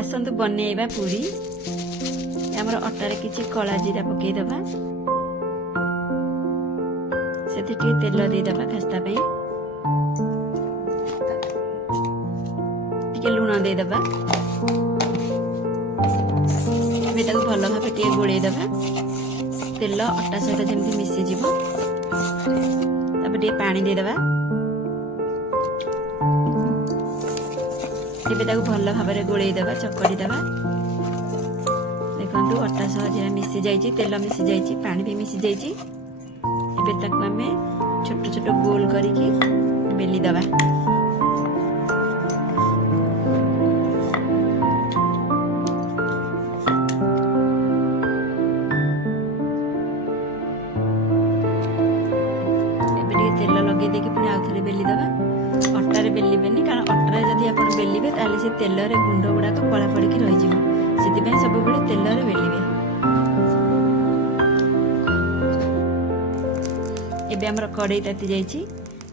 आसतु बनैबा पूरी आमर अटारे किछि कला जीरा पकईदबा से तेल देदेबा खास्ता टे लुण देदेबा भल भाव टे गोलैदबा तेल अटा सहित जमी मिसीज टे पानी देदेबा भल भाव गोलैदबा चकड़ीदबा देखु अटा सह जीरा मिसी जाइए तेल मिसी जाइए पानी भी मिसी जाइए आम छोट छोट गोल करके बेलीदबा तेल लगे देखिए पुणी आउ थे बेलीदबा अटारे बेलिबेनी कारण अटारे जदि आप बेलिबे ताले से तेल रे गुंड गुड़ाक कला पड़क रही से सब तेल रे बेलिबे एबे हमर कड़ाई ताती जाइछि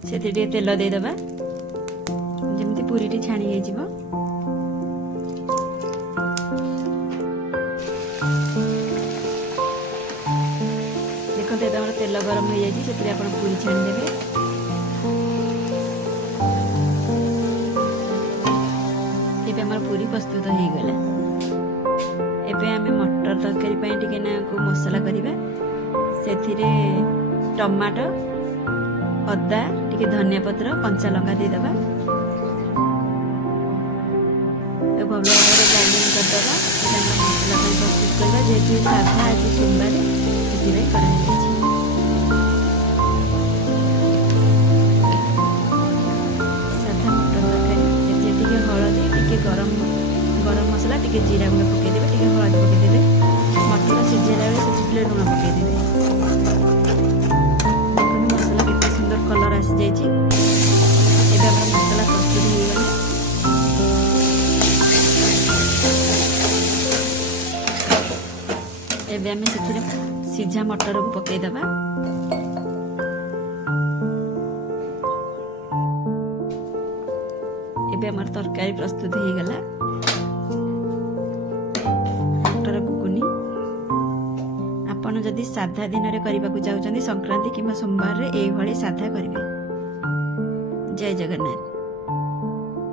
से तेल देदेबा जमती पूरी टी छाणी हो जिवो देखते हमर तेल गरम हो जाइछि से आप पूरी छाणी देबे आमर पूरी प्रस्तुत हो गला एबे आमे मटर तरकारी पई टिके ना को मसाला करिबा सेथिरे टमाटो अदा टिके धनिया पत्र कंचा लंका दे देबा ए भलो भाबरे ग्राइंडिंग कर देबा एटा मसाला पई प्रस्तुत करबा जेतु साधा आज सोमवार सेथिरे करा जायछि साधा मटर तरकारी एते टिके हळदी टिके गरम मसला टिके जीरा गुंड पकई देबे टिके हळदी पकई देबे मटर सिझेला बेले से लुण पकई देबे मसला केते सुंदर कलर आसी जाइछि एबे हमर मसला प्रस्तुत हो गला एबे हमें सेथिरे सिझा मटर को पकई देबा एबे हमर तरकारी प्रस्तुत हो गला आपण जदि साधा दिन रे करबा को चाहउछन्ती संक्रांति किंबा सोमवार रे एई भली साधा करिवे। जय जगन्नाथ।